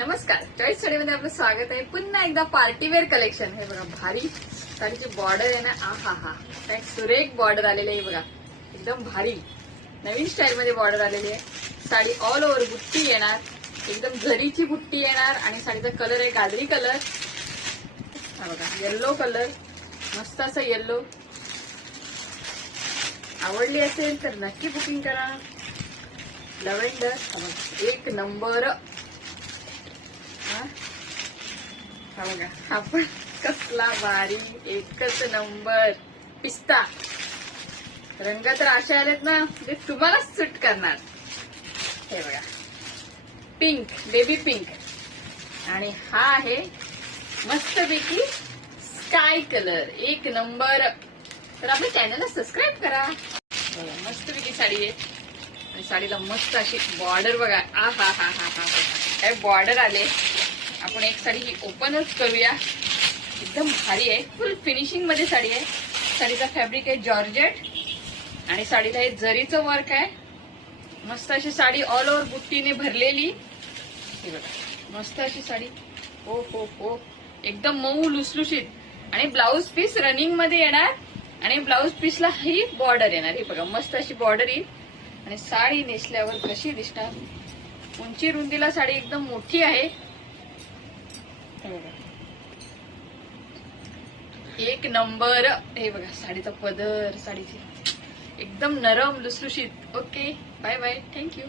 नमस्कार, चॉईस साडीमध्ये आपलं स्वागत आहे. पुन्हा एकदा पार्टीवेअर कलेक्शन. हे बघा, भारी साडीची बॉर्डर आहे ना, आहा हा काय सुरेख बॉर्डर आलेली आहे बघा, एकदम भारी नवीन स्टाईल मध्ये बॉर्डर आलेली आहे. साडी ऑल ओव्हर बुट्टी येणार, एकदम जरीची बुट्टी येणार आणि साडीचा कलर आहे गाजरी कलर. हा बघा, येल्लो कलर, मस्त असं येल्लो. आवडली असेल तर नक्की बुकिंग करा. लव्हेंडर, एक नंबर. हा बघा, आपण कसला भारी, एकच नंबर. पिस्ता रंग तर असे आलेत ना, ते तुम्हाला सूट करणार. हे बघा, पिंक, बेबी पिंक. आणि हा आहे मस्तपैकी स्काय कलर, एक नंबर. तर आपल्या चॅनलला सबस्क्राईब करा. मस्तपैकी साडी आहे आणि साडीला मस्त अशी बॉर्डर बघा. आ हा हा हा हा काय बॉर्डर आले. आपण एक साडी ही ओपनच करूया. एकदम भारी आहे, फुल फिनिशिंग मध्ये साडी आहे. साडीचा फॅब्रिक आहे जॉर्जेट आणि साडीला हे जरीचं वर्क आहे. मस्त अशी साडी ऑल ओव्हर बुट्टीने भरलेली. हे बघा, मस्त अशी साडी. हो हो हो, एकदम मऊ लुसलुशीत. आणि ब्लाऊज पीस रनिंग मध्ये येणार आणि ब्लाऊज पीसला ही बॉर्डर येणार. हे बघा, मस्त अशी बॉर्डर येईल आणि साडी नेसल्यावर कशी दिसणार. उंची रुंदीला साडी एकदम मोठी आहे. एक नंबर. हे बघा, साडीचा पदर, साडीची एकदम नरम लुसलुशीत. Okay, bye bye, thank you.